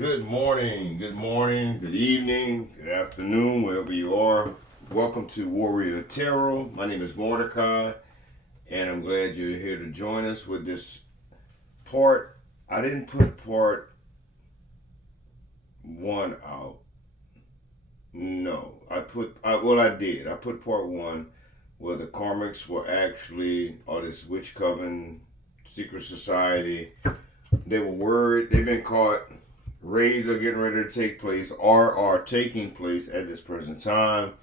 Good morning, good evening, good afternoon, wherever you are. Welcome to Warrior Tarot. My name is Mordecai, and I'm glad you're here to join us with this part. I didn't put part one out. No, I did. I put part one where the karmics were actually, or this witch coven, secret society. They were worried. They've been caught. Raids are getting ready to take place or are taking place at this present time.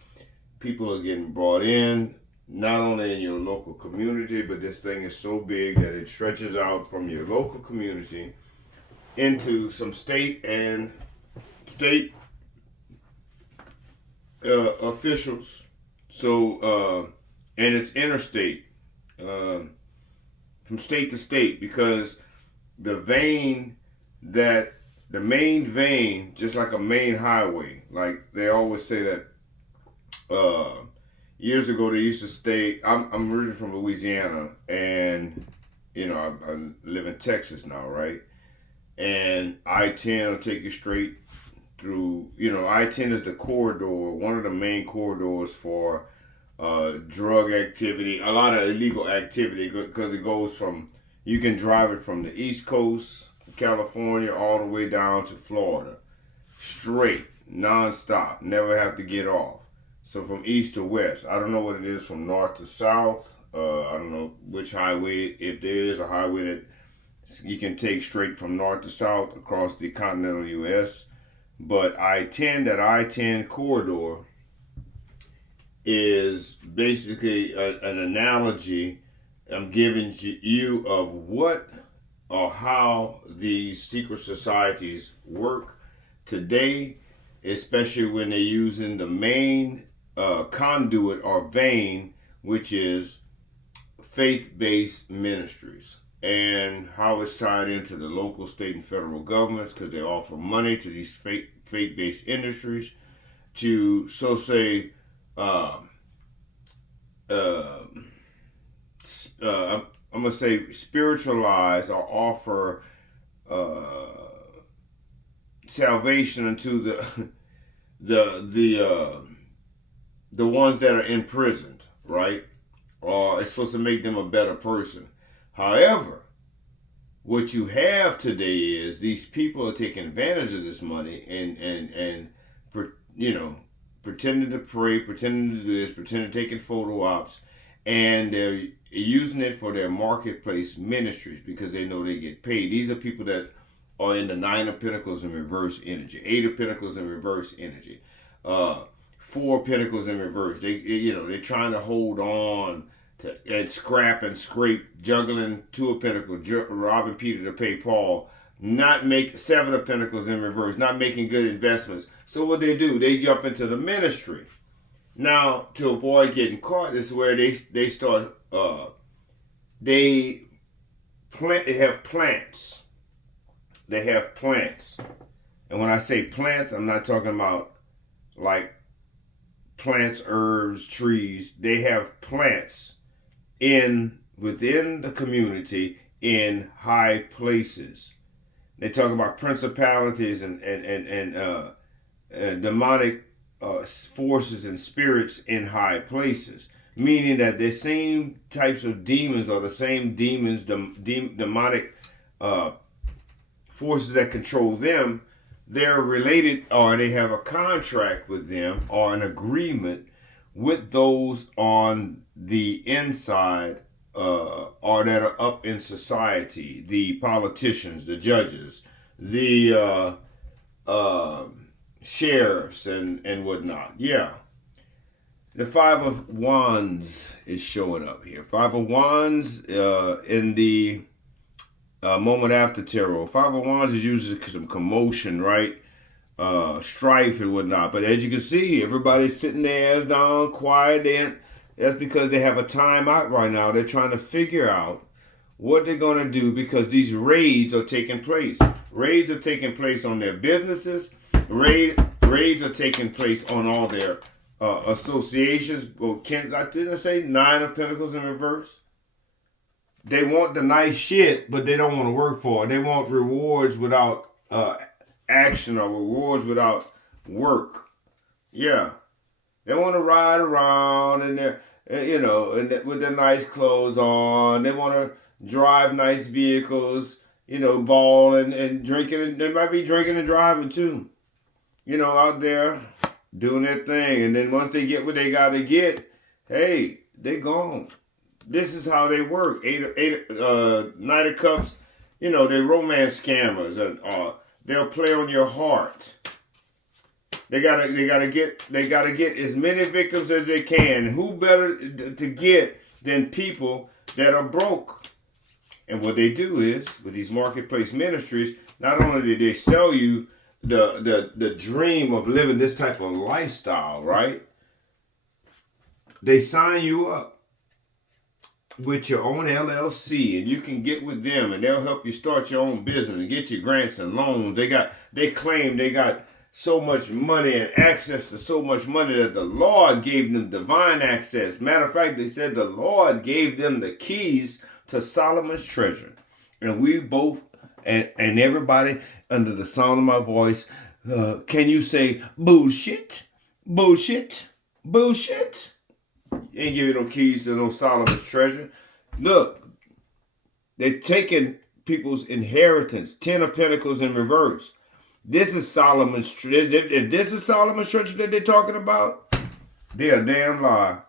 People are getting brought in, not only in your local community, but this thing is so big that it stretches out from your local community into some state officials. So, and it's interstate, from state to state, because the main vein, just like a main highway, like they always say that. Years ago, they used to stay. I'm originally from Louisiana, and I live in Texas now, right? And I-10 will take you straight through. I-10 is the corridor, one of the main corridors for drug activity, a lot of illegal activity, because it goes from, you can drive it from the East Coast, California, all the way down to Florida, straight, non-stop, never have to get off. So from east to west, I don't know what it is from north to south. I don't know which highway, if there is a highway that you can take straight from north to south across the continental U.S. But that I-10 corridor is basically an analogy I'm giving to you of what or how these secret societies work today, especially when they're using the main conduit or vein, which is faith-based ministries, and how it's tied into the local, state, and federal governments, because they offer money to these faith-based industries to, so say, I'm gonna say spiritualize or offer salvation unto the ones that are imprisoned, right? Or it's supposed to make them a better person. However, what you have today is these people are taking advantage of this money and pretending to pray, pretending to do this, pretending to taking photo ops, and they're using it for their marketplace ministries because they know they get paid. These are people that are in the Nine of Pentacles in reverse energy, Eight of Pentacles in reverse energy, Four of Pentacles in reverse. They're trying to hold on to and scrap and scrape, juggling Two of Pentacles, robbing Peter to pay Paul, not make Seven of Pentacles in reverse, not making good investments. So what they do, they jump into the ministry. Now, to avoid getting caught, this is where they start. They have plants. They have plants, and when I say plants, I'm not talking about like plants, herbs, trees. They have plants within the community in high places. They talk about principalities and demonic forces and spirits in high places, meaning that the same types of demons are the same demons, demonic forces that control them. They're related, or they have a contract with them or an agreement with those on the inside, or that are up in society, the politicians, the judges, the sheriffs, and whatnot. Yeah. The Five of Wands is showing up here. Five of Wands in the moment after tarot. Five of Wands is usually some commotion, right? Strife and whatnot. But as you can see, everybody's sitting their ass down, quiet. That's because they have a time out right now. They're trying to figure out what they're going to do because these raids are taking place. Raids are taking place on their businesses. Raids are taking place on all their associations. Well, didn't I say Nine of Pentacles in reverse? They want the nice shit, but they don't want to work for it. They want rewards without action or rewards without work. Yeah, they want to ride around and they're, with their nice clothes on. They want to drive nice vehicles, ball and drinking. And they might be drinking and driving too, out there doing their thing. And then once they get what they got to get, hey, they gone. This is how they work. Knight of Cups, they're romance scammers, and they'll play on your heart. They gotta get as many victims as they can. Who better to get than people that are broke? And what they do is, with these marketplace ministries, not only do they sell you the dream of living this type of lifestyle, right? They sign you up with your own LLC, and you can get with them, and they'll help you start your own business and get you grants and loans. They claim they got so much money and access to so much money that the Lord gave them divine access. Matter of fact, they said the Lord gave them the keys to Solomon's treasure. And we both, and everybody under the sound of my voice, can you say bullshit? Bullshit? Bullshit? You ain't giving no keys to no Solomon's treasure. Look, they're taking people's inheritance, 10 of Pentacles in reverse. This is Solomon's treasure. If this is Solomon's treasure that they're talking about, they're a damn lie.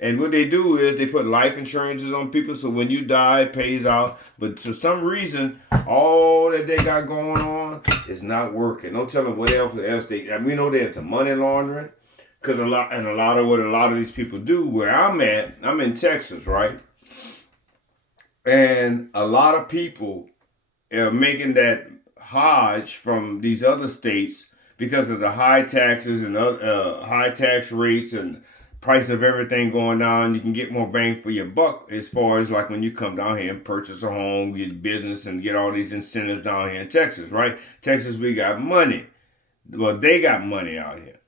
And what they do is they put life insurances on people so when you die, it pays out. But for some reason, all that they got going on is not working. No telling what else we know they're into money laundering. Because a lot of what a lot of these people do, where I'm at, I'm in Texas, right? And a lot of people are making that Hodge from these other states because of the high taxes and high tax rates and price of everything going down. You can get more bang for your buck as far as like when you come down here and purchase a home, get business, and get all these incentives down here in Texas, right? Texas, we got money. Well, they got money out here,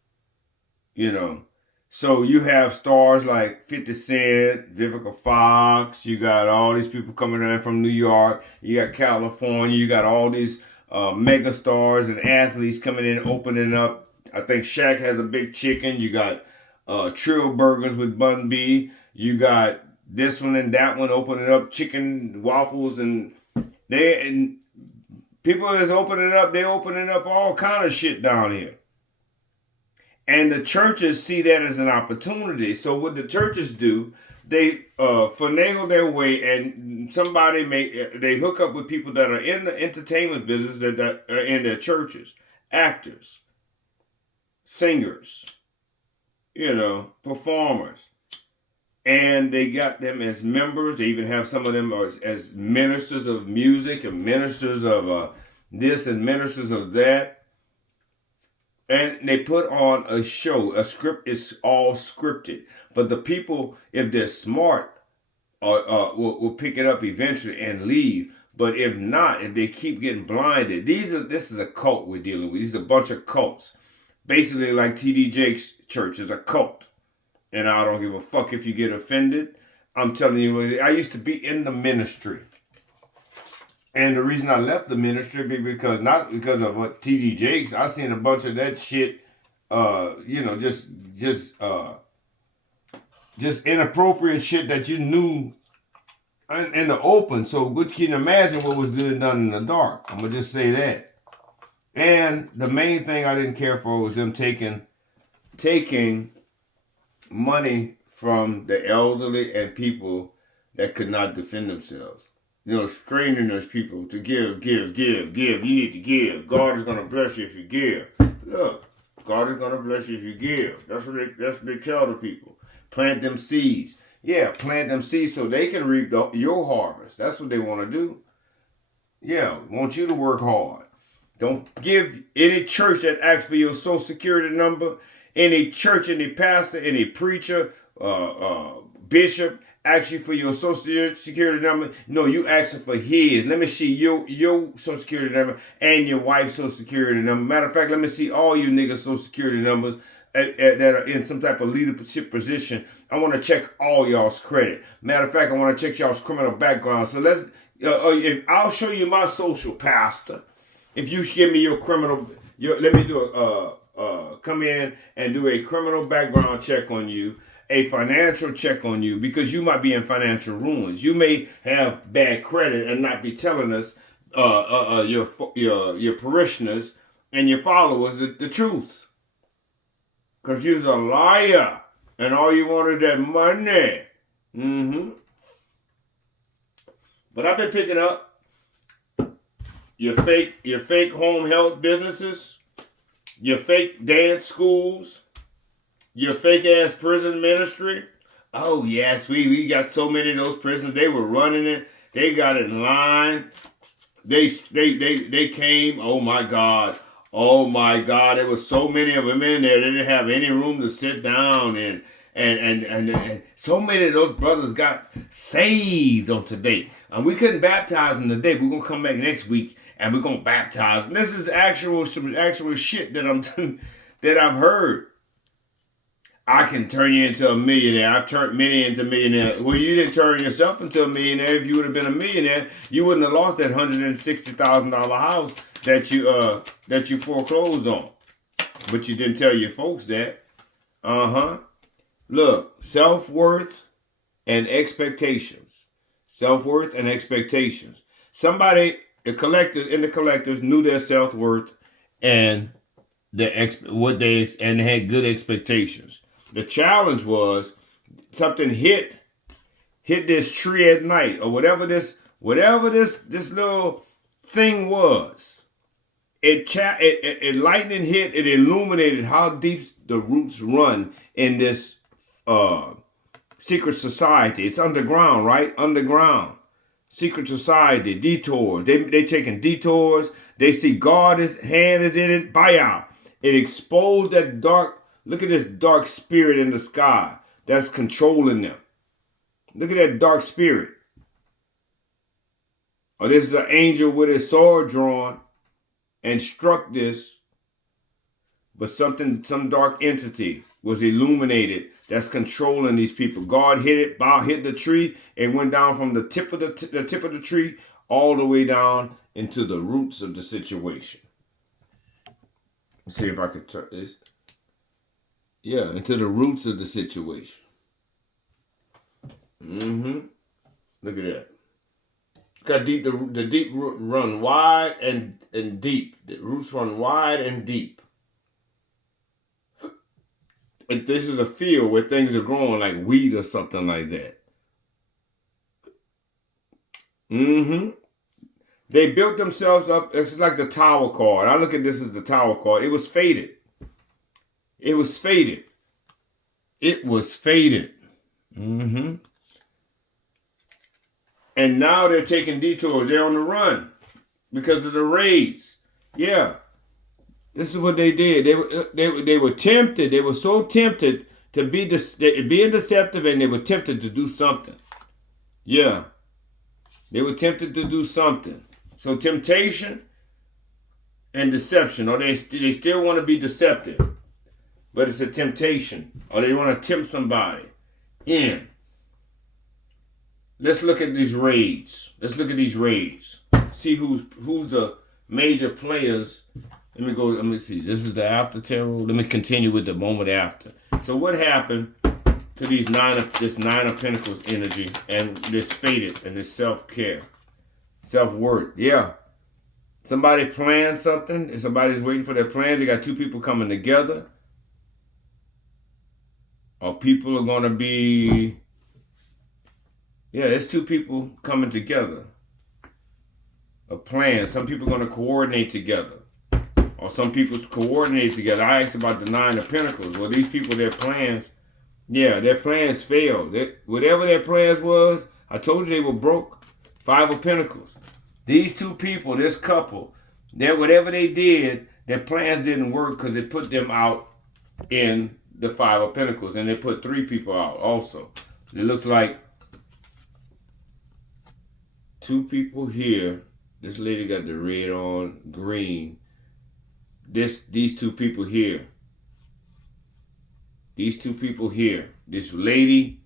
So you have stars like 50 Cent, Vivica Fox. You got all these people coming in from New York. You got California. You got all these mega stars and athletes coming in, opening up. I think Shaq has a big chicken. You got Trill Burgers with Bun B. You got this one and that one opening up chicken waffles, and people that's opening up, they opening up all kind of shit down here. And the churches see that as an opportunity. So what the churches do, they finagle their way, and they hook up with people that are in the entertainment business that are in their churches, actors, singers, performers, and they got them as members. They even have some of them as ministers of music and ministers of this and ministers of that. And they put on a show. A script is all scripted. But the people, if they're smart, will pick it up eventually and leave. But if not, if they keep getting blinded, this is a cult we're dealing with. These are a bunch of cults. Basically like TD Jakes' church is a cult. And I don't give a fuck if you get offended. I'm telling you, I used to be in the ministry. And the reason I left the ministry not because of what TD Jakes. I seen a bunch of that shit, just inappropriate shit that you knew in the open. So you can imagine what was good done in the dark. I'm gonna just say that. And the main thing I didn't care for was them taking money from the elderly and people that could not defend themselves. Straining those people to give. You need to give. God is going to bless you if you give. Look, God is going to bless you if you give. That's what they tell the people. Plant them seeds. Yeah, plant them seeds so they can reap your harvest. That's what they want to do. Yeah, want you to work hard. Don't give any church that asks for your social security number, any church, any pastor, any preacher, bishop, ask you for your social security number. No, you asking for his. Let me see your social security number and your wife's social security number. Matter of fact, let me see all you niggas' social security numbers that are in some type of leadership position. I want to check all y'all's credit. Matter of fact, I want to check y'all's criminal background. So I'll show you my social, pastor. if you give me your criminal, let me do come in and do a criminal background check on you, a financial check on you, because you might be in financial ruins. You may have bad credit and not be telling us, your parishioners and your followers the truth, because you're a liar and all you wanted that money. Mm-hmm. But I've been picking up your fake home health businesses, your fake dance schools, your fake ass prison ministry. Oh yes, we got so many of those prisons. They were running it. They got it in line. They came. Oh my God. Oh my God. There was so many of them in there. They didn't have any room to sit down and so many of those brothers got saved on today. And we couldn't baptize them today. We're gonna come back next week and we're gonna baptize them. This is some actual shit that that I've heard. I can turn you into a millionaire. I've turned many into millionaires. Well, you didn't turn yourself into a millionaire. If you would have been a millionaire, you wouldn't have lost that $160,000 house that you foreclosed on. But you didn't tell your folks that. Look, self-worth and expectations. Self-worth and expectations. Somebody, the collectors knew their self-worth and they had good expectations. The challenge was something hit this tree at night, or whatever this little thing was. It lightning hit. It illuminated how deep the roots run in this secret society. It's underground, right? Underground secret society. Detours. They taking detours. They see God's hand is in it. Baya. It exposed that dark. Look at this dark spirit in the sky that's controlling them. Look at that dark spirit. Or this is an angel with his sword drawn and struck this. But some dark entity was illuminated that's controlling these people. God hit the tree and went down from the tip of the tree all the way down into the roots of the situation. Let's see if I could turn this. Yeah, into the roots of the situation. Look at that. Got deep. The deep root run wide and deep. The roots run wide and deep. And this is a field where things are growing like wheat or something like that. They built themselves up. It's like the tower card. I look at this as the tower card. It was faded. It was faded. It was faded. And now they're taking detours. They're on the run because of the raids. Yeah. This is what they did. They were tempted. They were so tempted to being deceptive, and they were tempted to do something. Yeah. They were tempted to do something. So temptation and deception, or they still want to be deceptive, but it's a temptation, or they want to tempt somebody in. Let's look at these raids. See who's the major players. Let me see. This is the after terror. Let me continue with the moment after. So what happened to this nine of pentacles energy and this faded and this self-care, self-worth? Yeah. Somebody planned something and somebody's waiting for their plans. They got two people coming together. Or people are going to be... Yeah, it's two people coming together. A plan. Some people are going to coordinate together. Or some people coordinate together. I asked about the Nine of Pentacles. Well, these people, their plans failed. Whatever their plans was, I told you they were broke. Five of Pentacles. These two people, this couple, whatever they did, their plans didn't work because it put them out in the Five of Pentacles. And they put three people out also. It looks like two people here. This lady got the red on, green. These two people here. These two people here. This lady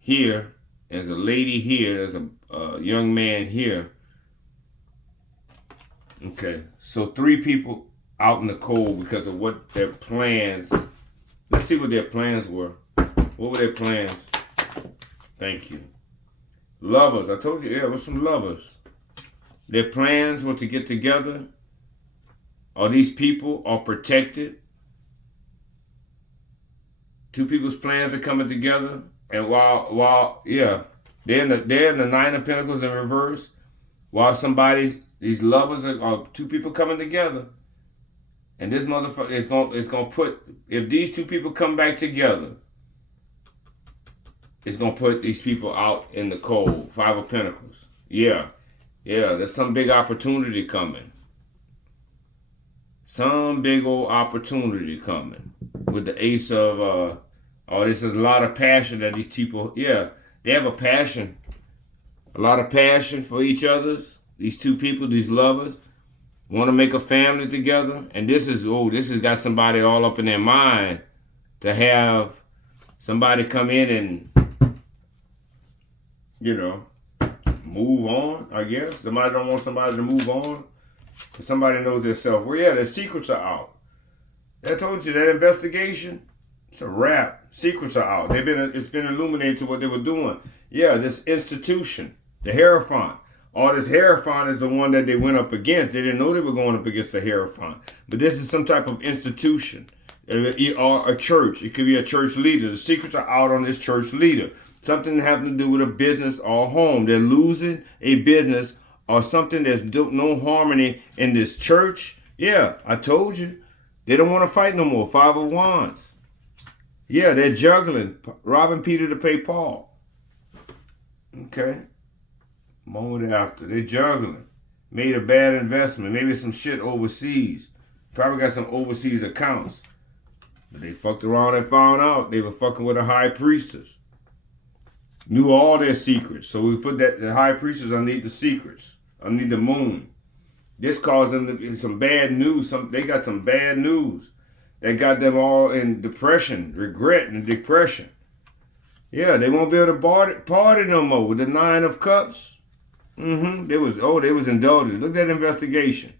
here. There's a lady here. There's a young man here. Okay. So 3 people out in the cold because of what their plans. Let's see what their plans were. What were their plans? Thank you. Lovers. I told you, yeah, it was some lovers. Their plans were to get together. Or these people are protected. 2 people's plans are coming together. And while they're in the 9 of Pentacles in reverse. While these lovers are 2 people coming together. And this motherfucker is gonna put, if these 2 people come back together, it's gonna put these people out in the cold. 5 of Pentacles. Yeah. There's some big opportunity coming. Some big old opportunity coming. With the Ace of this is a lot of passion that these people, they have a passion. A lot of passion for each other's. These 2 people, these lovers, want to make a family together. And this has got somebody all up in their mind to have somebody come in and, move on, I guess. Somebody don't want somebody to move on. Somebody knows their self-worth. Yeah, their secrets are out. I told you, that investigation, it's a wrap. Secrets are out. It's been illuminated to what they were doing. Yeah, this institution, the Hierophant. All this Hierophant is the one that they went up against. They didn't know they were going up against the Hierophant. But this is some type of institution. Or a church. It could be a church leader. The secrets are out on this church leader. Something having to do with a business or a home. They're losing a business or something. There's no harmony in this church. Yeah, I told you. They don't want to fight no more. 5 of Wands. Yeah, they're juggling. Robbing Peter to pay Paul. Okay. Moment after. They're juggling. Made a bad investment. Maybe some shit overseas. Probably got some overseas accounts. But they fucked around and found out they were fucking with a high priestess. Knew all their secrets. So we put the high priestess underneath the secrets. Underneath the moon. This caused them some bad news. They got some bad news. That got them all in depression, regret and depression. Yeah, they won't be able to party no more with the 9 of Cups. They was indulgent. Look at that investigation.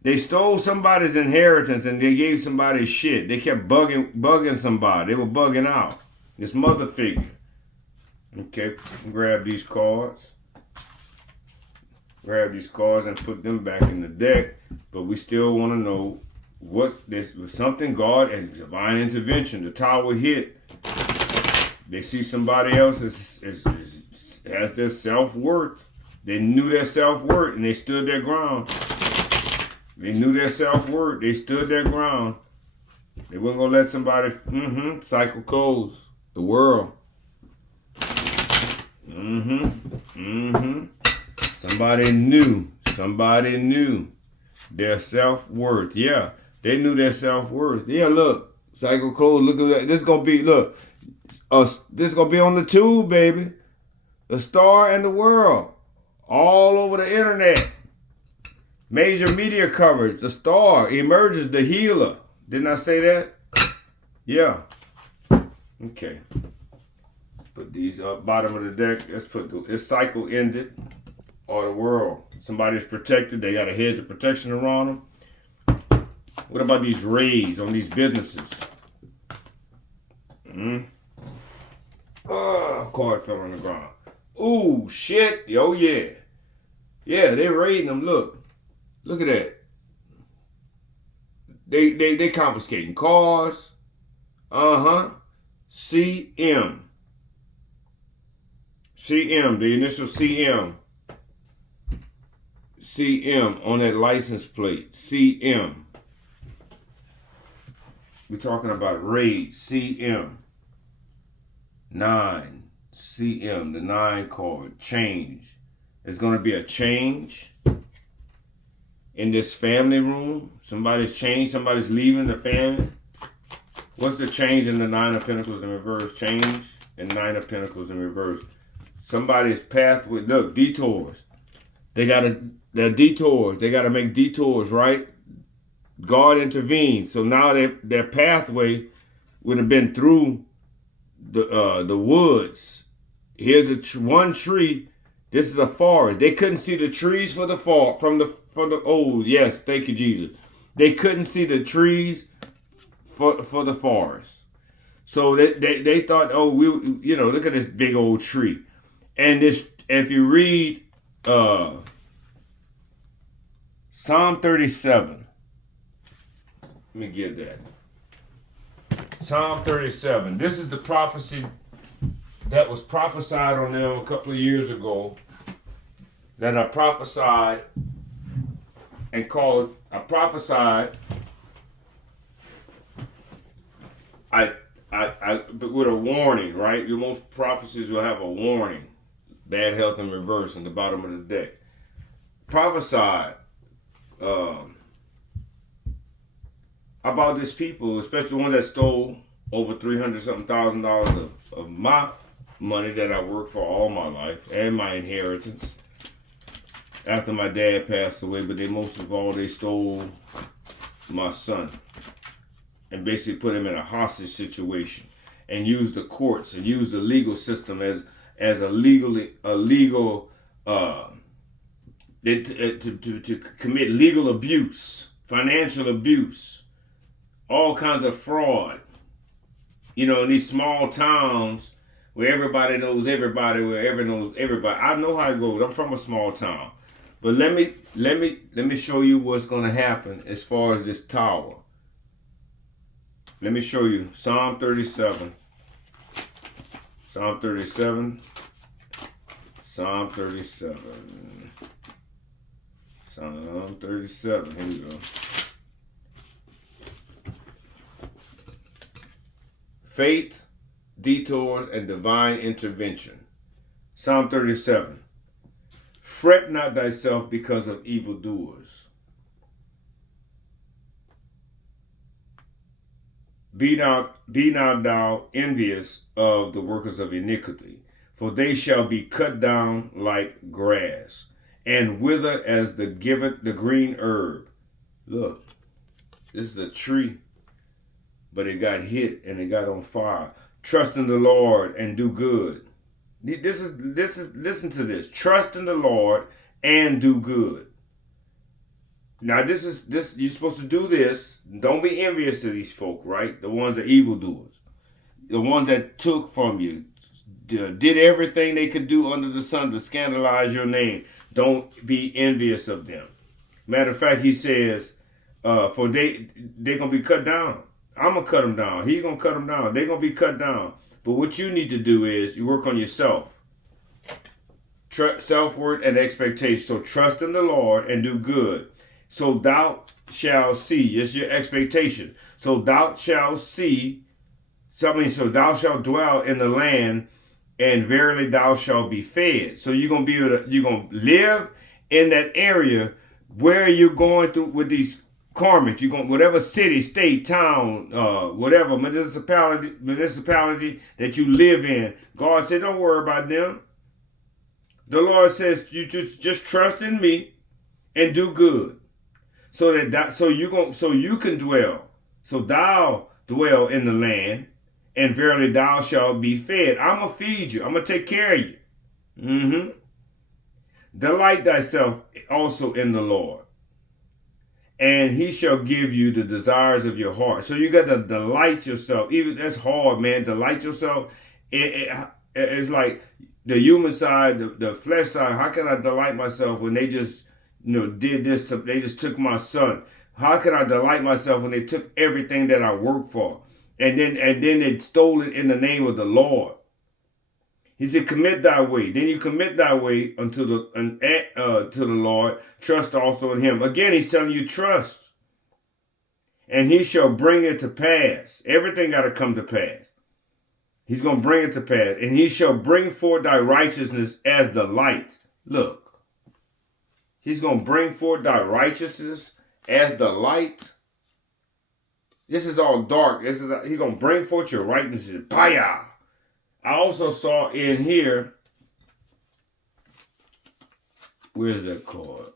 They stole somebody's inheritance and they gave somebody shit. They kept bugging somebody. They were bugging out. This mother figure. Okay, grab these cards. Grab these cards and put them back in the deck. But we still want to know what's this. Something God and divine intervention. The tower hit. They see somebody else has their self-worth. They knew their self-worth and they stood their ground. They knew their self-worth. They stood their ground. They weren't going to let somebody, cycle close. The world. Somebody knew their self-worth. Yeah, they knew their self-worth. Yeah, look, cycle close. Look at that. This is going to be on the tube, baby. The Star and the World. All over the internet. Major media coverage. The Star emerges the healer. Didn't I say that? Yeah. Okay. Put these up bottom of the deck. Let's put this cycle ended. Or the world. Somebody's protected. They got a hedge of protection around them. What about these raids on these businesses? Card fell on the ground. Ooh, shit. Oh, yeah. Yeah, they raiding them. Look at that. They confiscating cars. CM. The initial CM. CM on that license plate. CM. We're talking about raid. CM. 9. CM, the 9 card. Change. There's going to be a change in this family room. Somebody's changed. Somebody's leaving the family. What's the change in the 9 of Pentacles in reverse? Change and 9 of Pentacles in reverse. Somebody's pathway. Look, detours. They're detours. They got to make detours, right? God intervened. So now their pathway would have been through the woods. Here's one tree. This is a forest. They couldn't see the trees from the for the yes, thank you, Jesus. They couldn't see the trees for the forest. So they thought, oh, look at this big old tree. And this, if you read Psalm 37, let me get that. Psalm 37. This is the prophecy that was prophesied on them a couple of years ago. That I prophesied and called, I prophesied. But with a warning, right? Your most prophecies will have a warning. Bad health in reverse in the bottom of the deck. Prophesied about this people, especially the one that stole over $300-something thousand of my money that I worked for all my life and my inheritance after my dad passed away. But most of all, they stole my son and basically put him in a hostage situation and used the courts and used the legal system as a legal to commit legal abuse, financial abuse, all kinds of fraud. In these small towns where everybody knows everybody, where everyone knows everybody. I know how it goes. I'm from a small town. But let me show you what's going to happen as far as this tower. Let me show you Psalm 37. Psalm 37. Psalm 37. Psalm 37. Here we go. Faith, detours, and divine intervention. Psalm 37. Fret not thyself because of evildoers. Be not thou envious of the workers of iniquity, for they shall be cut down like grass, and wither as the green herb. Look, this is a tree, but it got hit and it got on fire. Trust in the Lord and do good. Listen to this. Trust in the Lord and do good. Now you're supposed to do this. Don't be envious of these folk, right? The ones that are evildoers. The ones that took from you, did everything they could do under the sun to scandalize your name. Don't be envious of them. Matter of fact, he says, for they're going to be cut down. I'm going to cut them down. He's going to cut them down. They're going to be cut down. But what you need to do is you work on yourself. Self-worth and expectation. So trust in the Lord and do good. So thou shalt see. It's your expectation. So thou shalt see. So thou shalt dwell in the land, and verily thou shalt be fed. So you're gonna be able to, you're gonna live in that area where you're going through with these karmics. You're going whatever city, state, town, whatever municipality that you live in. God said, don't worry about them. The Lord says, you just trust in me and do good. So you can dwell. So thou dwell in the land, and verily thou shalt be fed. I'm going to feed you. I'm going to take care of you. Delight thyself also in the Lord, and he shall give you the desires of your heart. So you got to delight yourself. Even that's hard, man. Delight yourself. It's like the human side, the flesh side. How can I delight myself when they just did this? They just took my son. How can I delight myself when they took everything that I worked for? And then they stole it in the name of the Lord. He said, commit thy way. Then you commit thy way unto the Lord. Trust also in him. Again, he's telling you trust. And he shall bring it to pass. Everything got to come to pass. He's going to bring it to pass. And he shall bring forth thy righteousness as the light. Look. He's going to bring forth thy righteousness as the light. This is all dark. He's going to bring forth your righteousness. Baya. I also saw in here, where's that card?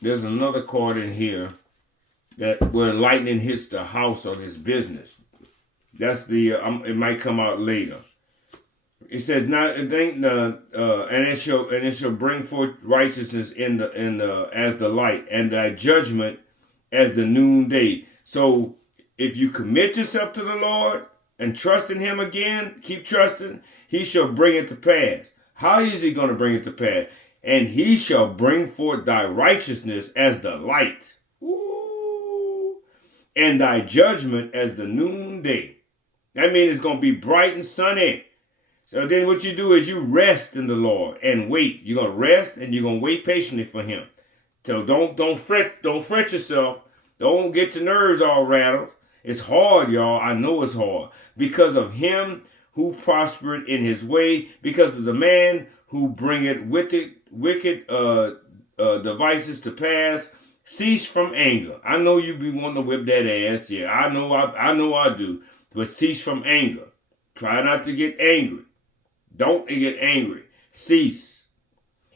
There's another card in here that where lightning hits the house or this business. That's the, it might come out later. it says not and it shall bring forth righteousness as the light, and thy judgment as the noonday. So if you commit yourself to the Lord and trust in him again, keep trusting, he shall bring it to pass. How is he going to bring it to pass? And he shall bring forth thy righteousness as the light. Ooh. And thy judgment as the noonday. That means it's going to be bright and sunny. So then what you do is you rest in the Lord and wait. You're going to rest and you're going to wait patiently for him. So don't fret yourself. Don't get your nerves all rattled. It's hard, y'all. I know it's hard. Because of him who prospered in his way, because of the man who bringeth wicked devices to pass, cease from anger. I know you be wanting to whip that ass. Yeah, I know I do. But cease from anger. Try not to get angry. Don't get angry. Cease.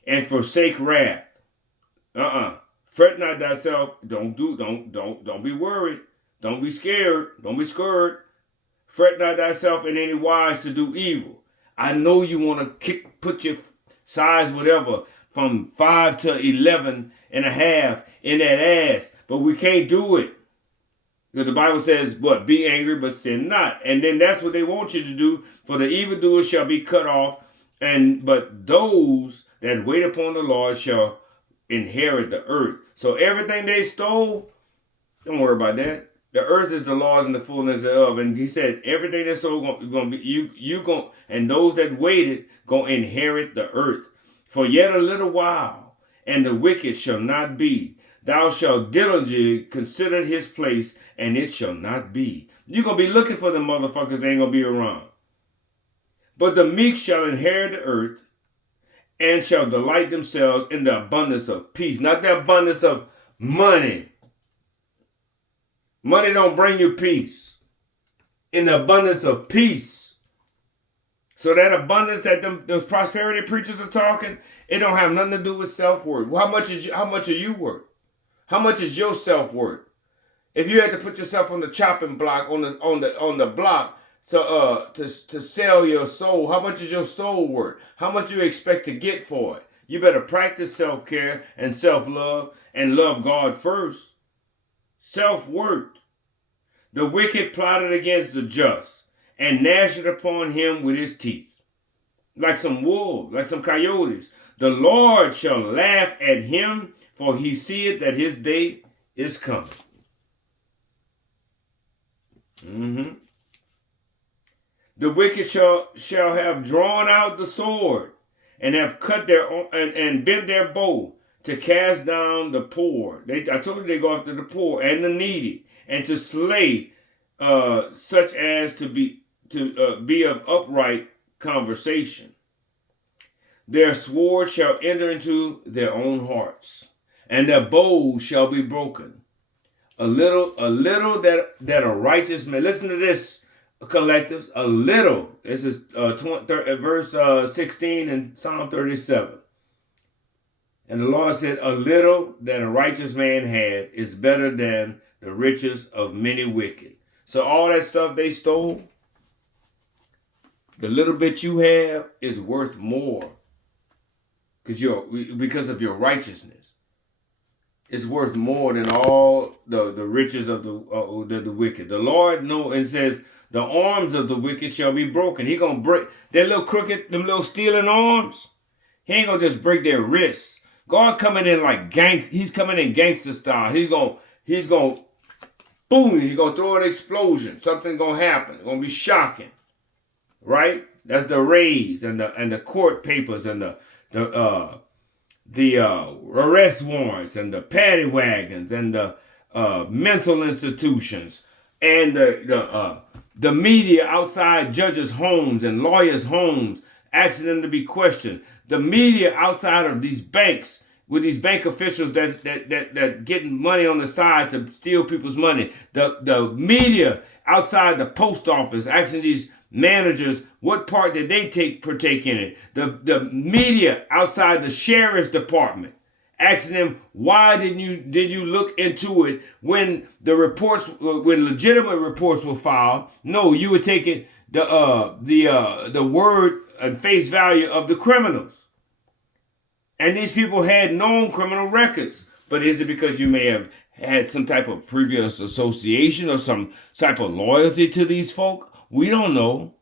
And forsake wrath. Fret not thyself. Don't be worried. Don't be scared. Don't be scared. Fret not thyself in any wise to do evil. I know you want to put your size, whatever, from 5 to 11 and a half in that ass, but we can't do it. Because the Bible says, what? Be angry, but sin not. And then that's what they want you to do. For the evildoer shall be cut off, but those that wait upon the Lord shall inherit the earth. So everything they stole, don't worry about that. The earth is the Lord's and the fullness thereof. And he said, everything that's so going to be, you going, and those that waited going to inherit the earth. For yet a little while, and the wicked shall not be. Thou shalt diligently consider his place, and it shall not be. You're going to be looking for the motherfuckers, they ain't going to be around. But the meek shall inherit the earth, and shall delight themselves in the abundance of peace. Not the abundance of money. Money don't bring you peace. In the abundance of peace. So that abundance that those prosperity preachers are talking, it don't have nothing to do with self-worth. How much are you worth? How much is your self-worth? If you had to put yourself on the chopping block, on the block, so to sell your soul, how much is your soul worth? How much do you expect to get for it? You better practice self-care and self-love and love God first. Self-worth. The wicked plotted against the just and gnashed upon him with his teeth. Like some wolves, like some coyotes. The Lord shall laugh at him, for he seeth that his day is coming. The wicked shall have drawn out the sword, and have cut their own, and bent their bow to cast down the poor. I told you they go after the poor and the needy, and to slay such as to be of upright conversation. Their sword shall enter into their own hearts, and their bows shall be broken. A little that a righteous man. Listen to this, collectives. A little. This is verse 16 in Psalm 37. And the Lord said, a little that a righteous man had is better than the riches of many wicked. So all that stuff they stole, the little bit you have is worth more because of your righteousness. It's worth more than all the riches of the wicked. The Lord knows and says, the arms of the wicked shall be broken. He gonna break their little crooked, them little stealing arms. He ain't gonna just break their wrists. God coming in like he's coming in gangster style. He's gonna boom, he's gonna throw an explosion. Something gonna happen. It's gonna be shocking. Right? That's the raids and the court papers and the arrest warrants and the paddy wagons and the mental institutions and the media outside judges' homes and lawyers' homes asking them to be questioned. The media outside of these banks with these bank officials that getting money on the side to steal people's money. The media outside the post office asking these managers what part did they partake in it. The media outside the sheriff's department asking them why did you look into it when the reports when legitimate reports were filed. No, you were taking the word and face value of the criminals. And these people had known criminal records. But is it because you may have had some type of previous association or some type of loyalty to these folk? We don't know.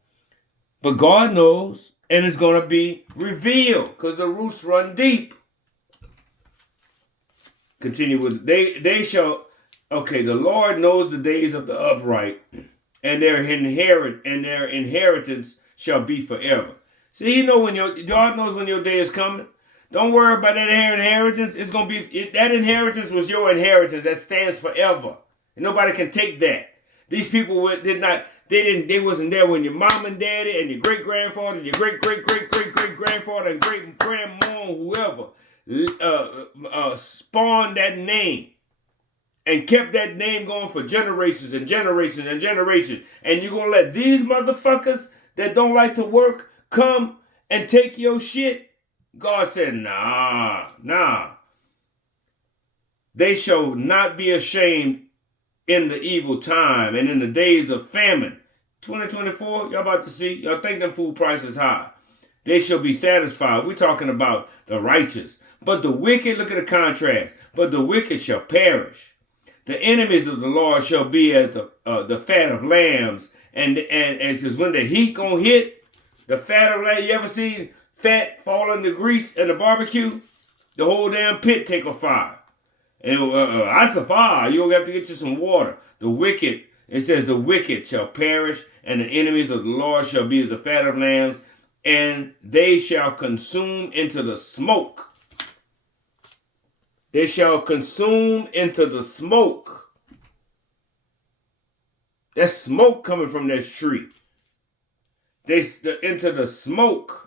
But God knows, and it's going to be revealed because the roots run deep. Continue with they shall. Okay, the Lord knows the days of the upright, and their inheritance shall be forever. See, you know when God knows when your day is coming. Don't worry about that inheritance. It's gonna be that inheritance was your inheritance that stands forever, and nobody can take that. These people they wasn't there when your mom and daddy and your great grandfather, and your great great great great great grandfather and great grandma, whoever spawned that name and kept that name going for generations and generations and generations. And you're gonna let these motherfuckers that don't like to work come and take your shit? God said, nah. They shall not be ashamed in the evil time and in the days of famine. 2024, y'all about to see. Y'all think them food prices high. They shall be satisfied. We're talking about the righteous. But the wicked, look at the contrast. But the wicked shall perish. The enemies of the Lord shall be as the fat of lambs. And it says when the heat gonna hit, the fat of lamb, you ever seen fat fall in the grease in the barbecue? The whole damn pit take a fire. And that's a fire. You'll have to get you some water. The wicked, it says the wicked shall perish, and the enemies of the Lord shall be as the fat of lambs, and they shall consume into the smoke. They shall consume into the smoke. That's smoke coming from that tree. Into the smoke.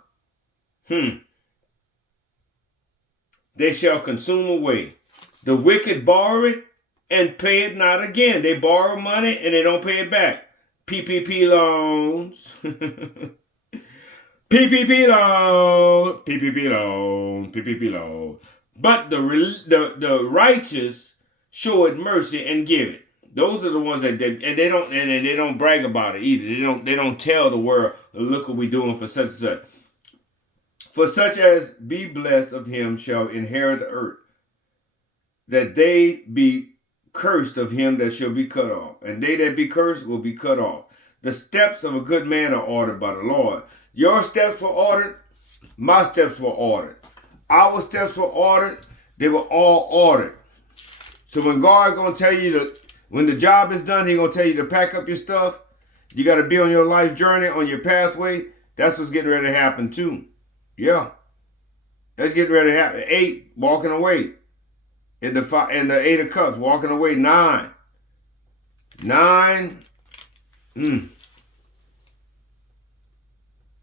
They shall consume away. The wicked borrow it and pay it not again. They borrow money and they don't pay it back. PPP loans. PPP loan. PPP loan. PPP loan. But the righteous show it mercy and give it. Those are the ones that they don't brag about it either. They don't tell the world, look what we doing for such and such. For such as be blessed of him shall inherit the earth, that they be cursed of him that shall be cut off, and they that be cursed will be cut off. The steps of a good man are ordered by the Lord. Your steps were ordered, my steps were ordered. Our steps were ordered, they were all ordered. So when God gonna tell you when the job is done, He gonna tell you to pack up your stuff. You gotta be on your life journey, on your pathway. That's what's getting ready to happen too. Yeah. That's getting ready to happen. 8, walking away. In the 8 of Cups, walking away. 9.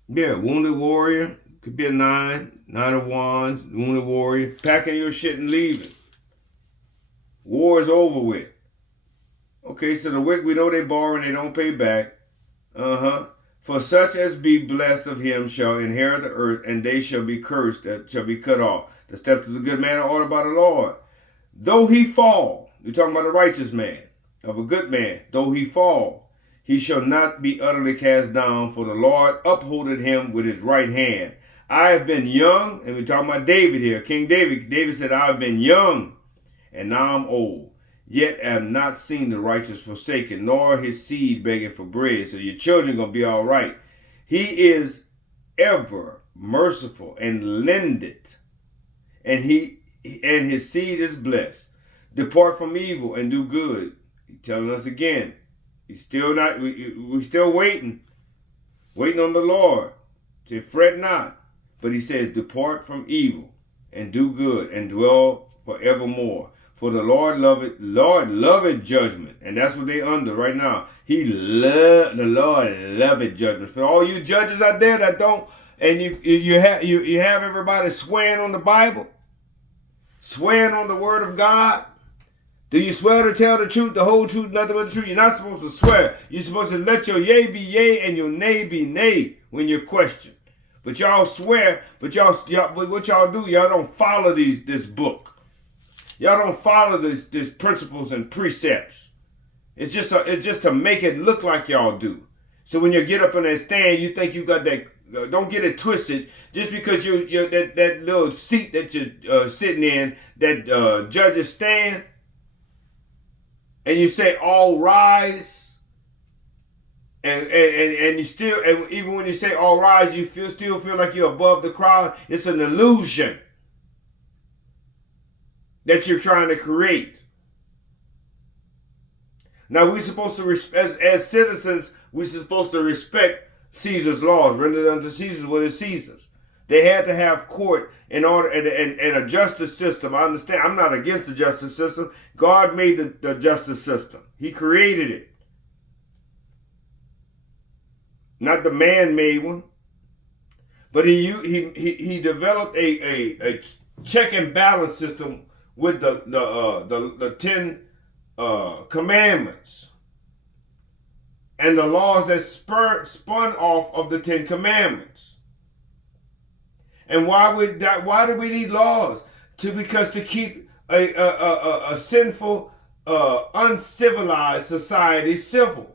Yeah, wounded warrior. Could be a 9. 9 of Wands, wounded warrior. Packing your shit and leaving. War is over with. Okay, so the wicked, we know they borrow and they don't pay back. For such as be blessed of him shall inherit the earth, and they shall be cursed that shall be cut off. The steps of the good man are ordered by the Lord. Though he fall, you're talking about a righteous man, of a good man. Though he fall, he shall not be utterly cast down, for the Lord upholdeth him with his right hand. I have been young, and we're talking about David here, King David. David said, I have been young, and now I'm old. Yet have not seen the righteous forsaken, nor his seed begging for bread. So your children going to be all right. He is ever merciful and lendeth, and his seed is blessed. Depart from evil and do good. He's telling us again. He's still not. We're still waiting on the Lord. Say, fret not. But he says, depart from evil and do good and dwell forevermore. For the Lord loveth judgment. And that's what they under right now. The Lord loveth judgment. For all you judges out there that don't, and you have everybody swearing on the Bible, swearing on the word of God. Do you swear to tell the truth, the whole truth, nothing but the truth? You're not supposed to swear. You're supposed to let your yea be yea and your nay be nay when you're questioned. But y'all swear, but what y'all do, y'all don't follow this book. Y'all don't follow these principles and precepts. It's just to make it look like y'all do. So when you get up on that stand, you think you got that. Don't get it twisted. Just because you're that little seat that you're sitting in, that judges stand, and you say all rise, and you still, and even when you say all rise, you still feel like you're above the crowd. It's an illusion that you're trying to create. Now we're supposed to, as citizens, we're supposed to respect Caesar's laws, render unto Caesar what is Caesar's. They had to have court in order, and a justice system. I understand. I'm not against the justice system. God made the justice system. He created it. Not the man-made one. But he developed a check and balance system with the 10 commandments and the laws that spun off of the 10 commandments. And why do we need laws? Because to keep a sinful, uncivilized society civil.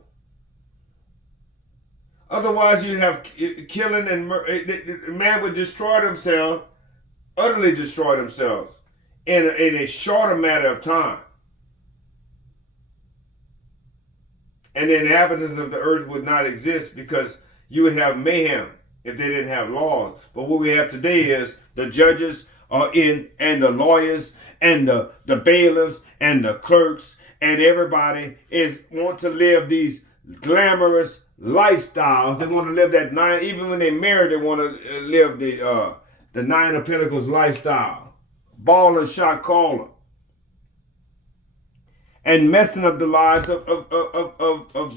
Otherwise, you'd have killing and man would destroy themselves, utterly destroy themselves in a shorter matter of time. And the inhabitants of the earth would not exist because you would have mayhem if they didn't have laws. But what we have today is the judges are in, and the lawyers, and the bailiffs, and the clerks, and everybody want to live these glamorous lifestyles. They want to live that nine, even when they married, they want to live the Nine of Pentacles lifestyle. Baller, shot caller. And messing up the lives of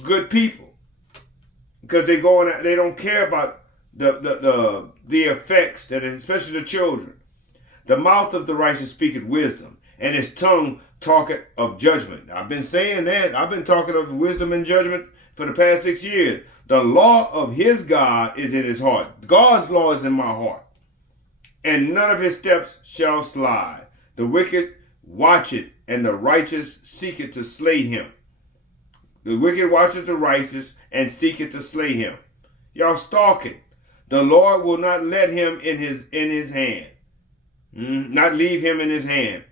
good people. Because they don't care about the effects that, especially the children. The mouth of the righteous speaketh wisdom, and his tongue talketh of judgment. I've been saying that. I've been talking of wisdom and judgment for the past 6 years. The law of his God is in his heart. God's law is in my heart. And none of his steps shall slide. The wicked watch it, and the righteous seek it to slay him. The wicked watcheth the righteous and seek it to slay him. Y'all stalking. The Lord will not let him in his hand. Not leave him in his hand.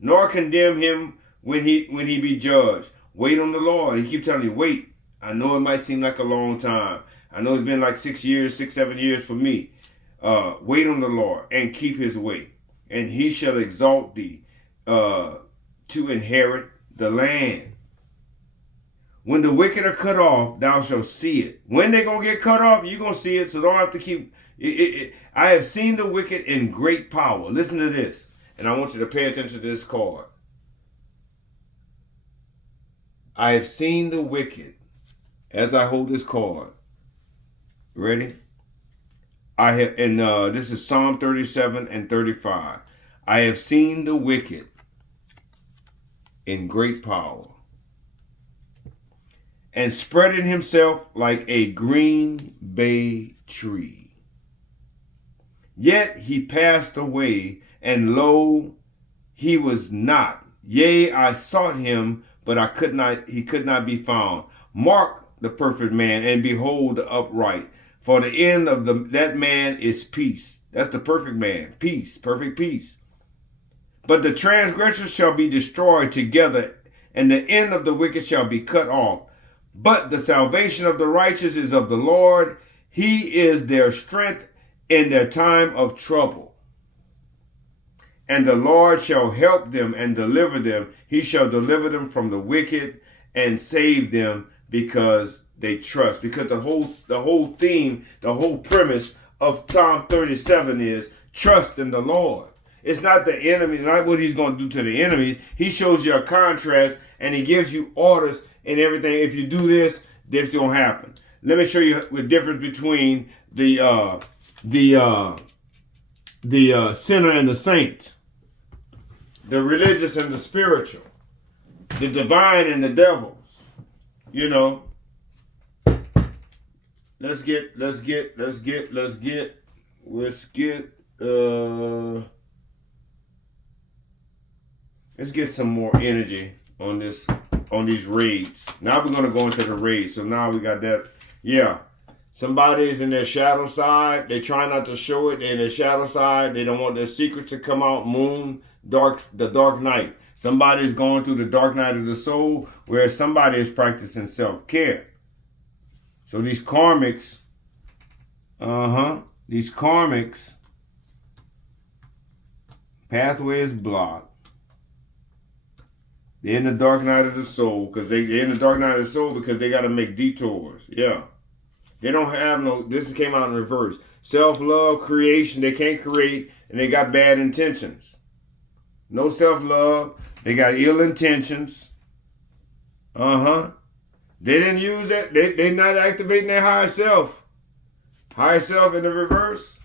Nor condemn him when he be judged. Wait on the Lord. He keeps telling you, wait. I know it might seem like a long time. I know it's been like 6 years, 7 years for me. Wait on the Lord and keep his way. And he shall exalt thee to inherit the land. When the wicked are cut off, thou shalt see it. When they're going to get cut off, you're going to see it, so don't have to keep... I have seen the wicked in great power. Listen to this, and I want you to pay attention to this card. I have seen the wicked, as I hold this card. Ready? I have, and this is Psalm 37 and 35. I have seen the wicked in great power, and spreading himself like a green bay tree. Yet he passed away, and lo, he was not. Yea, I sought him, but he could not be found. Mark the perfect man, and behold the upright. For the end of that man is peace. That's the perfect man. Peace, perfect peace. But the transgressors shall be destroyed together, and the end of the wicked shall be cut off. But the salvation of the righteous is of the Lord. He is their strength in their time of trouble. And the Lord shall help them and deliver them. He shall deliver them from the wicked and save them because they trust. Because the whole theme, the whole premise of Psalm 37 is trust in the Lord. It's not the enemy, not what he's going to do to the enemies. He shows you a contrast and he gives you orders and everything. If you do this, this will happen. Let me show you the difference between the sinner and the saint, the religious and the spiritual, the divine and the devils. You know, let's get some more energy on these raids. Now we're gonna go into the raids. So now we got that. Yeah. Somebody is in their shadow side. They try not to show it. They're in their shadow side. They don't want their secrets to come out. Moon, the dark night. Somebody is going through the dark night of the soul, whereas somebody is practicing self-care. So these karmics, these karmics, pathway is blocked. They're in the dark night of the soul because they're in the dark night of the soul because they got to make detours. Yeah. They don't have no, this came out in reverse. Self-love, creation, they can't create, and they got bad intentions. No self-love, they got ill intentions. They didn't use that, they not activating their higher self. Higher self in the reverse.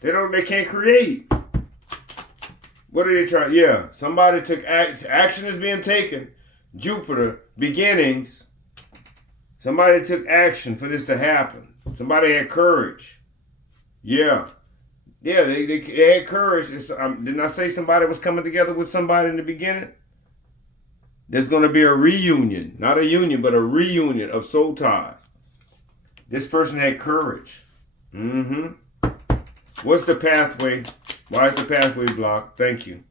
They can't create. What are they trying? Yeah, somebody took action is being taken. Jupiter, beginnings. Somebody took action for this to happen. Somebody had courage. Yeah. Yeah, they had courage. Didn't I say somebody was coming together with somebody in the beginning? There's going to be a reunion. Not a union, but a reunion of soul ties. This person had courage. What's the pathway? Why is the pathway blocked? Thank you.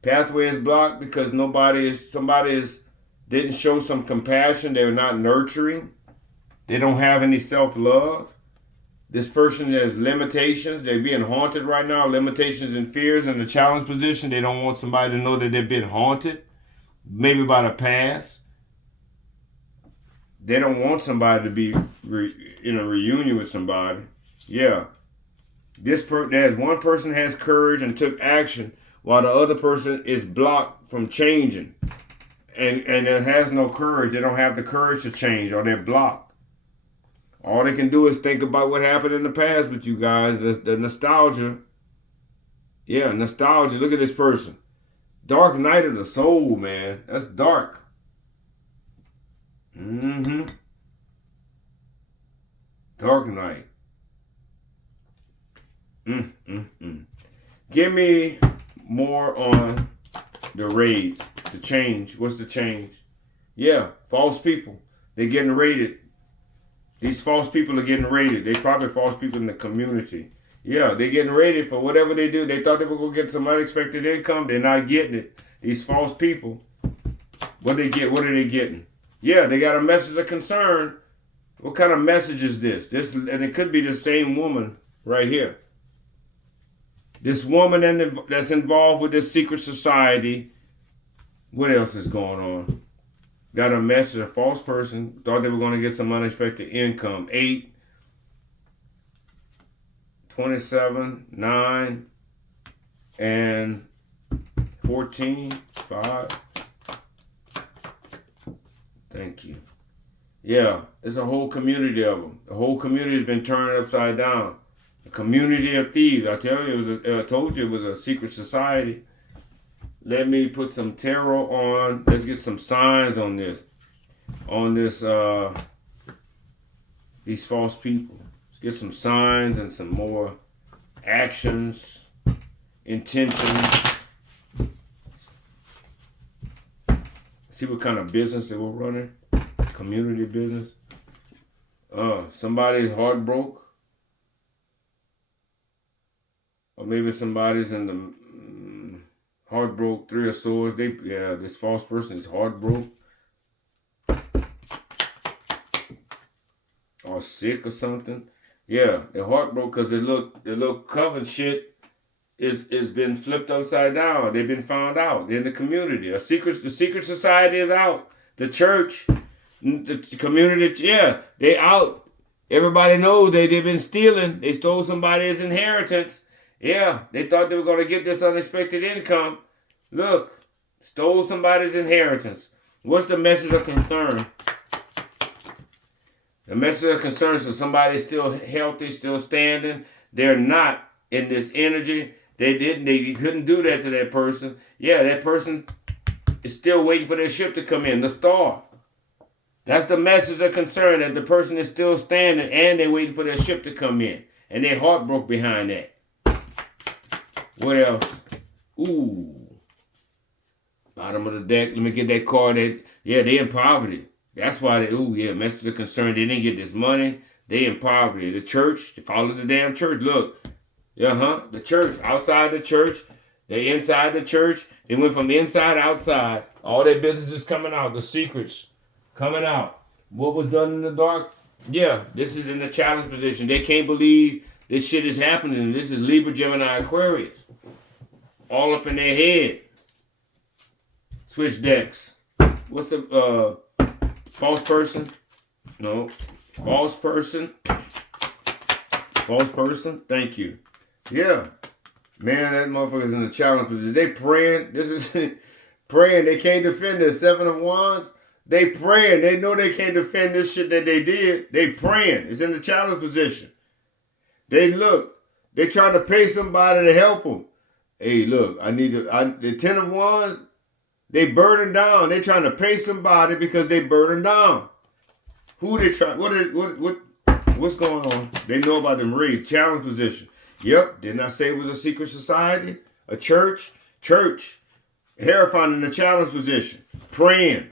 Pathway is blocked because somebody didn't show some compassion. They're not nurturing. They don't have any self-love. This person has limitations. They're being haunted right now. Limitations and fears in the challenge position. They don't want somebody to know that they've been haunted. Maybe by the past. They don't want somebody to be in a reunion with somebody. Yeah. There's one person has courage and took action while the other person is blocked from changing. And it has no courage. They don't have the courage to change, or they're blocked. All they can do is think about what happened in the past with you guys. The nostalgia. Yeah, nostalgia. Look at this person. Dark night of the soul, man. That's dark. Dark night. Give me more on the raid, the change. What's the change? Yeah, false people. They're getting raided. These false people are getting raided. They probably false people in the community. Yeah, they're getting raided for whatever they do. They thought they were going to get some unexpected income. They're not getting it. These false people. What they get? What are they getting? Yeah, they got a message of concern. What kind of message is this? And it could be the same woman right here. This woman that's involved with this secret society. What else is going on? Got a message, a false person. Thought they were going to get some unexpected income. 8, 27, 9, and 14, 5. Thank you. Yeah, it's a whole community of them. The whole community has been turned upside down. A community of thieves. I told you it was a secret society. Let me put some tarot on. Let's get some signs on this. These false people. Let's get some signs and some more actions, intentions. See what kind of business they were running. Community business. Somebody's heart broke. Or maybe somebody's in the heart broke. 3 of Swords. This false person is heart broke. Or sick or something. Yeah, they're heart broke because their little coven shit is been flipped upside down. They've been found out. They're in the community. The secret society is out. The church, the community, yeah, they out. Everybody knows they've been stealing. They stole somebody's inheritance. Yeah, they thought they were going to get this unexpected income. Look, stole somebody's inheritance. What's the message of concern? The message of concern is somebody's still healthy, still standing. They're not in this energy. They couldn't do that to that person. Yeah, that person is still waiting for their ship to come in, the star. That's the message of concern, that the person is still standing and they're waiting for their ship to come in. And their heart broke behind that. What else? Ooh. Bottom of the deck. Let me get that card. They're in poverty. That's why they, oh yeah, message of concern. They didn't get this money. They in poverty. The church, they follow the damn church. Look, the church, outside the church, they inside the church. They went from inside outside. All their business is coming out. The secrets coming out. What was done in the dark? Yeah, this is in the challenge position. They can't believe this shit is happening. This is Libra, Gemini, Aquarius. All up in their head. Switch decks. What's the false person? No. False person. False person. Thank you. Yeah. Man, that motherfucker's in the challenge position. They praying. This is praying. They can't defend this. 7 of Wands. They praying. They know they can't defend this shit that they did. They praying. It's in the challenge position. They look. They trying to pay somebody to help them. Hey, look. The 10 of Wands. They burdened down. They trying to pay somebody because they burdened down. Who they trying? What's going on? They know about them raids. Challenge position. Yep. Didn't I say it was a secret society? A church? Church. Hierophant in the challenge position. Praying.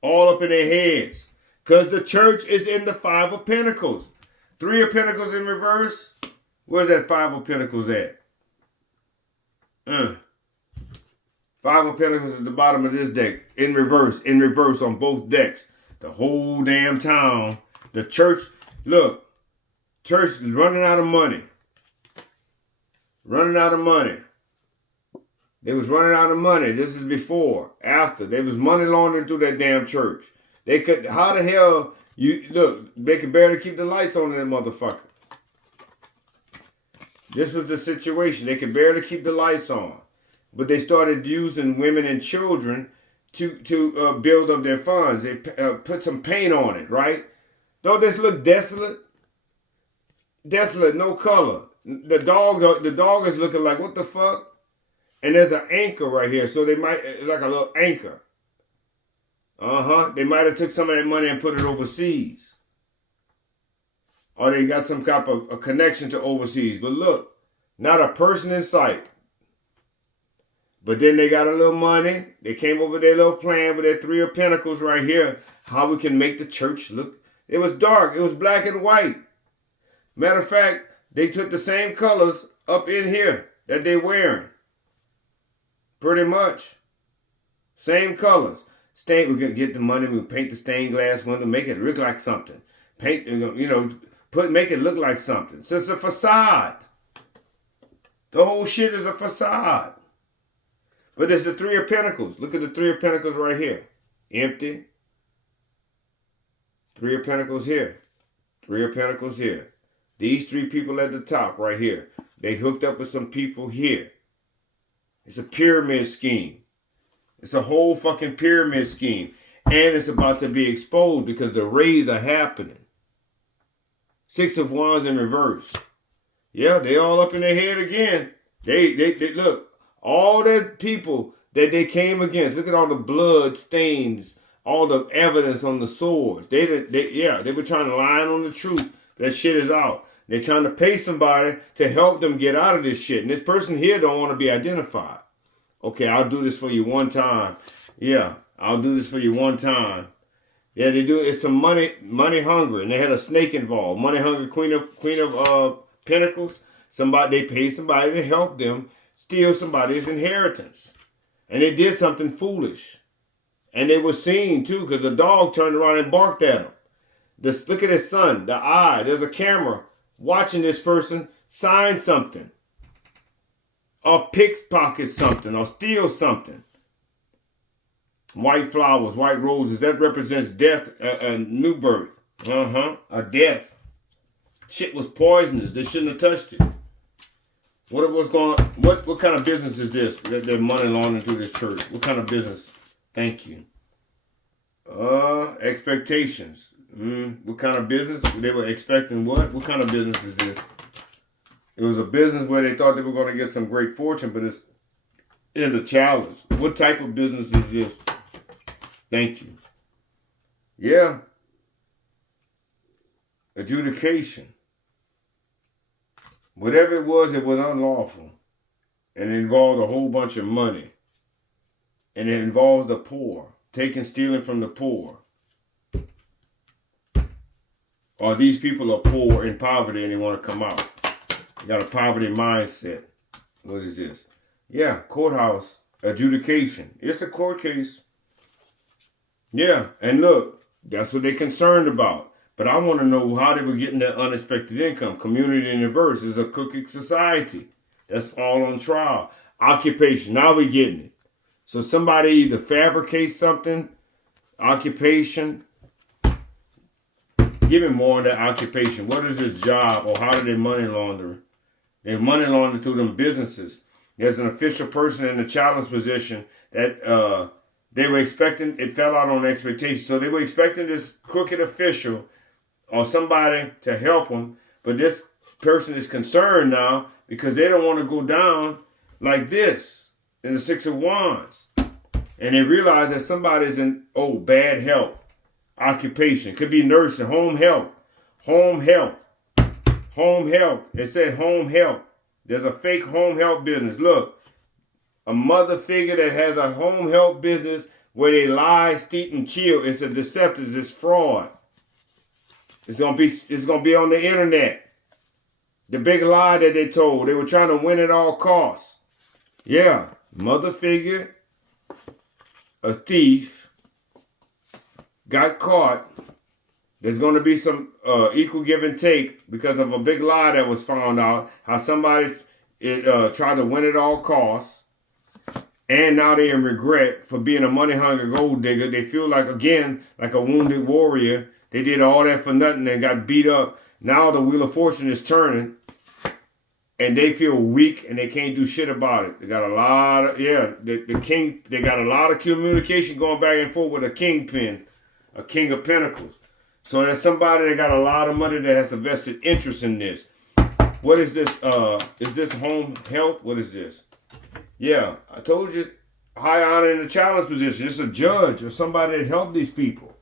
All up in their heads. Because the church is in the 5 of Pentacles. 3 of Pentacles in reverse. Where's that 5 of Pentacles at? 5 of Pentacles at the bottom of this deck. In reverse on both decks. The whole damn town. The church, look. Church is running out of money. Running out of money. They was running out of money. This is before. After. They was money laundering through that damn church. They could, how the hell, they could barely keep the lights on in that motherfucker. This was the situation. They could barely keep the lights on. But they started using women and children to build up their funds. They put some paint on it, right? Don't this look desolate? Desolate, no color. The dog is looking like, what the fuck? And there's an anchor right here. So they might, it's like a little anchor. They might have took some of that money and put it overseas. Or they got some type of a connection to overseas. But look, not a person in sight. But then they got a little money. They came over their little plan with their 3 of Pentacles right here. How we can make the church look. It was dark. It was black and white. Matter of fact, they took the same colors up in here that they wearing. Pretty much. Same colors. We're going to get the money. We'll paint the stained glass window. Make it look like something. Make it look like something. So it's a facade. The whole shit is a facade. But there's the 3 of Pentacles. Look at the 3 of Pentacles right here. Empty. 3 of Pentacles here. 3 of Pentacles here. These 3 people at the top right here. They hooked up with some people here. It's a pyramid scheme. It's a whole fucking pyramid scheme. And it's about to be exposed because the raids are happening. 6 of Wands in reverse. Yeah, they all up in their head again. They look. All the people that they came against, look at all the blood stains, all the evidence on the swords. They were trying to lie on the truth. That shit is out. They're trying to pay somebody to help them get out of this shit. And this person here don't want to be identified. Okay, I'll do this for you one time. Yeah, I'll do this for you one time. Yeah, they do. It's some money hungry, and they had a snake involved. Money hungry, Queen of Pentacles. They paid somebody to help them steal somebody's inheritance. And they did something foolish. And they were seen too, because the dog turned around and barked at him. Look at his son, the eye. There's a camera watching this person sign something. Or pickpocket something, or steal something. White flowers, white roses, that represents death and new birth. A death. Shit was poisonous. They shouldn't have touched it. What kind of business is this? They're money laundering through this church. What kind of business? Thank you. Expectations. What kind of business? They were expecting what? What kind of business is this? It was a business where they thought they were going to get some great fortune, but it's in the challenge. What type of business is this? Thank you. Yeah. Adjudication. Whatever it was unlawful. And it involved a whole bunch of money. And it involved the poor. Stealing from the poor. or these people are poor in poverty and they want to come out. They got a poverty mindset. What is this? Yeah, courthouse adjudication. It's a court case. Yeah, and look, that's what they're concerned about. But I want to know how they were getting that unexpected income. Community in reverse is a crooked society. That's all on trial. Occupation. Now we're getting it. So somebody either fabricates something, occupation. Give me more on that occupation. What is his job, or how do they money launder? They money launder through them businesses. There's an official person in the challenge position that they were expecting. It fell out on expectations. So they were expecting this crooked official or somebody to help them. But this person is concerned now because they don't want to go down like this in the Six of Wands. And they realize that somebody's in, bad health. Occupation. Could be nursing, home health. Home health. Home health. It said home health. There's a fake home health business. Look, a mother figure that has a home health business where they lie, steal, and kill. It's a deceptive. It's fraud. It's gonna be on the internet. The big lie that they told. They were trying to win at all costs. Yeah, mother figure, a thief, got caught. There's going to be some equal give and take because of a big lie that was found out. How somebody tried to win at all costs. And now they're in regret for being a money-hungry gold digger. They feel like, again, like a wounded warrior. They did all that for nothing and got beat up. Now the wheel of fortune is turning. And they feel weak and they can't do shit about it. They got a lot of, they got a lot of communication going back and forth with a kingpin, a king of pentacles. So there's somebody that got a lot of money that has a vested interest in this. What is this? Is this home health? What is this? Yeah, I told you, high honor in the challenge position. It's a judge or somebody that helped these people.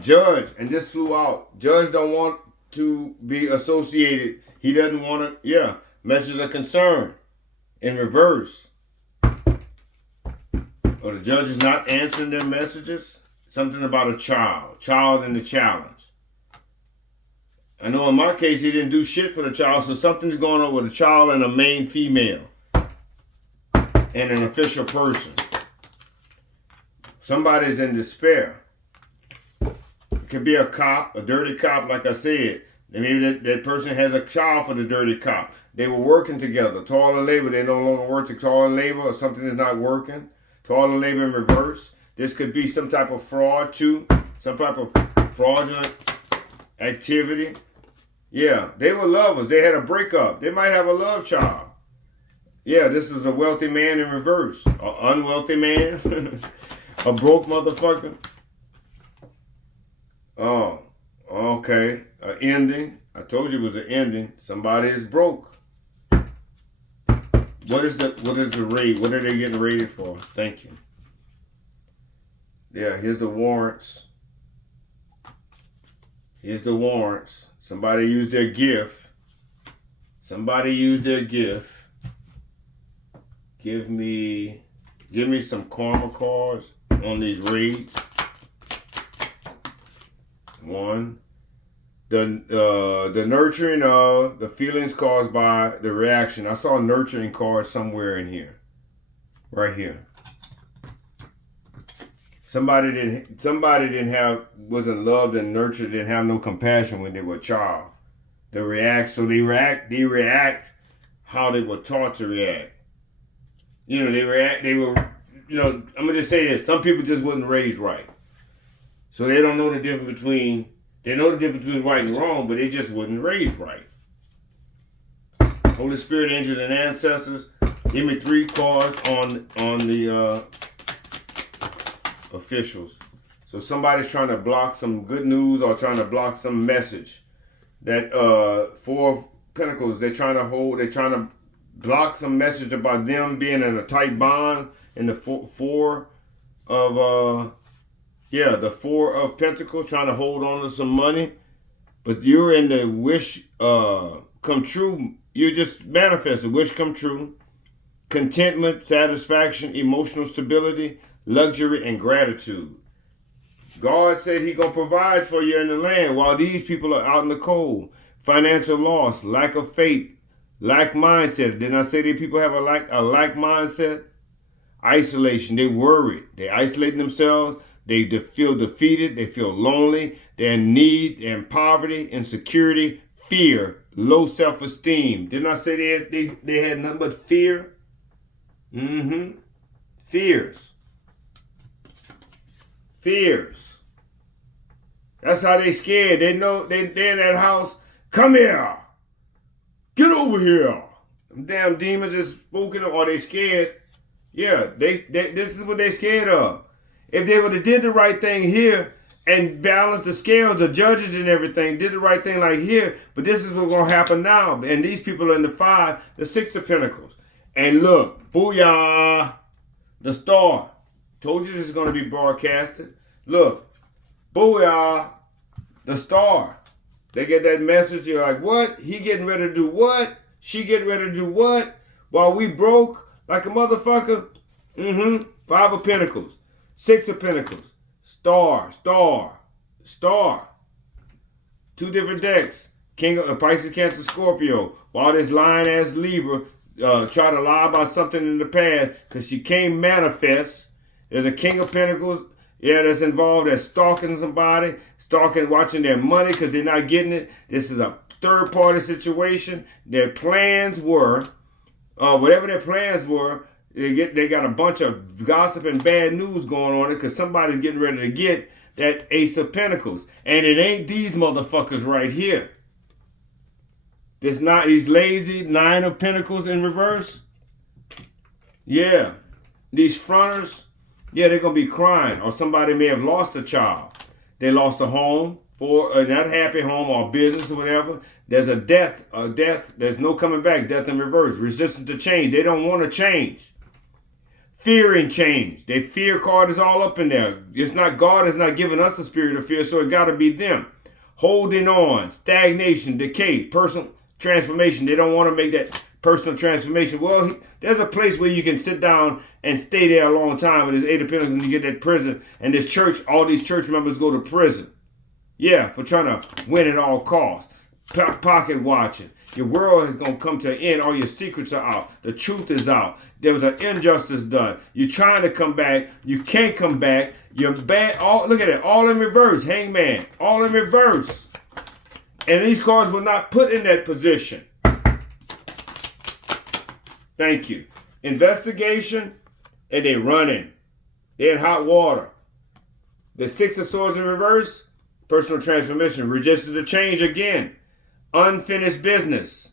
Judge, and this flew out. Judge don't want to be associated. He doesn't want to, message of concern in reverse. Or the judge is not answering their messages. Something about a child in the challenge. I know in my case, he didn't do shit for the child, so something's going on with a child and a main female. And an official person. Somebody's in despair. It could be a cop, a dirty cop, like I said. Maybe that person has a child for the dirty cop. They were working together. Toil and labor, they no longer work to toil and labor, or something is not working. Toil and labor in reverse. This could be some type of fraud too. Some type of fraudulent activity. Yeah, they were lovers. They had a breakup. They might have a love child. Yeah, this is a wealthy man in reverse. An unwealthy man. A broke motherfucker. Oh, okay. An ending. I told you it was an ending. Somebody is broke. What is the rate? What are they getting rated for? Thank you. Yeah, here's the warrants. Here's the warrants. Somebody used their gift. Somebody used their gift. Give me some karma cards on these raids. One. The nurturing of the feelings caused by the reaction. I saw a nurturing card somewhere in here. Right here. Somebody wasn't loved and nurtured, didn't have no compassion when they were a child. They react how they were taught to react. I'm gonna just say this, some people just wasn't raised right. So they don't know the difference between right and wrong, but they just wasn't raised right. Holy Spirit, angels, and ancestors, give me 3 cards on the officials. So somebody's trying to block some good news or trying to block some message. That 4 of Pentacles, they're trying to block some message about them being in a tight bond. And the 4 of Pentacles, trying to hold on to some money. But you're in the wish come true. You just manifest a wish come true. Contentment, satisfaction, emotional stability, luxury, and gratitude. God said He gonna provide for you in the land while these people are out in the cold. Financial loss, lack of faith, lack mindset. Didn't I say that people have a lack mindset? Isolation. They worried. They isolate themselves. They feel defeated. They feel lonely. They're in need. They're in poverty, insecurity, fear, low self-esteem. Didn't I say they had nothing but fear? Mm-hmm. Fears. That's how they scared. They know they're in that house. Come here. Get over here. Them damn demons is spoken or they scared. Yeah, this is what they scared of. If they would have did the right thing here and balanced the scales, the judges and everything, did the right thing like here, but this is what's going to happen now. And these people are in the 6 of Pentacles. And look, booyah, the star. Told you this is going to be broadcasted. Look, booyah, the star. They get that message, you're like, what? He getting ready to do what? She getting ready to do what? While we broke like a motherfucker? 5 of Pentacles. 6 of Pentacles. Star. 2 different decks. King of Pisces, Cancer, Scorpio. While this lying ass Libra try to lie about something in the past because she can't manifest. There's a King of Pentacles, that's involved, that's stalking somebody, watching their money because they're not getting it. This is a third-party situation. Their plans were, whatever their plans were, they got a bunch of gossip and bad news going on it because somebody's getting ready to get that Ace of Pentacles. And it ain't these motherfuckers right here. He's lazy, 9 of Pentacles in reverse. Yeah. These fronters, they're going to be crying. Or somebody may have lost a child. They lost a home, not happy home or business or whatever. There's a death. There's no coming back. Death in reverse. Resistant to change. They don't want to change. Fearing change. Their fear card is all up in there. God is not giving us the spirit of fear, so it got to be them. Holding on, stagnation, decay, personal transformation. They don't want to make that personal transformation. Well, there's a place where you can sit down and stay there a long time with this 8 of Pentacles and you get that prison. And this church, all these church members go to prison. Yeah, for trying to win at all costs. Pocket watching. Your world is going to come to an end. All your secrets are out. The truth is out. There was an injustice done. You're trying to come back. You can't come back. You're bad. Look at it. All in reverse. Hangman. All in reverse. And these cards were not put in that position. Thank you. Investigation. And they're running. They're in hot water. The 6 of Swords in reverse. Personal transformation. Resisted to change again. Unfinished business,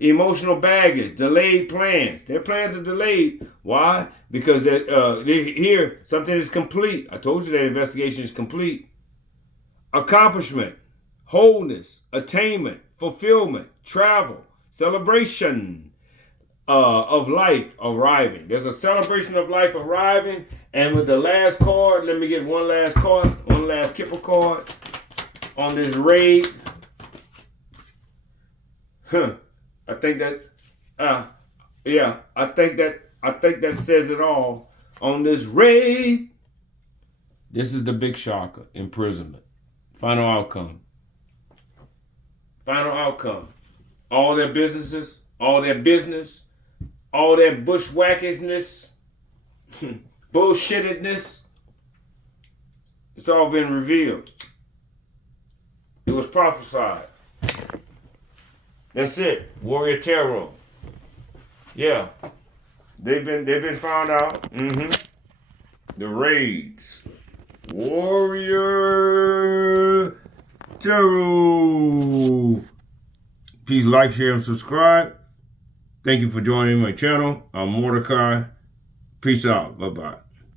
emotional baggage, delayed plans. Their plans are delayed. Why? Because here something is complete. I told you that investigation is complete. Accomplishment, wholeness, attainment, fulfillment, travel, celebration of life arriving. There's a celebration of life arriving. And with the last card, let me get one last Kipper card on this raid. I think that says it all on this raid. This is the big shocker, imprisonment. Final outcome. All their business, all their bushwhackishness, bullshittedness, it's all been revealed. It was prophesied. That's it. Warrior Tarot. Yeah. They've been found out. The raids. Warrior Tarot. Please like, share, and subscribe. Thank you for joining my channel. I'm Mordecai. Peace out. Bye-bye.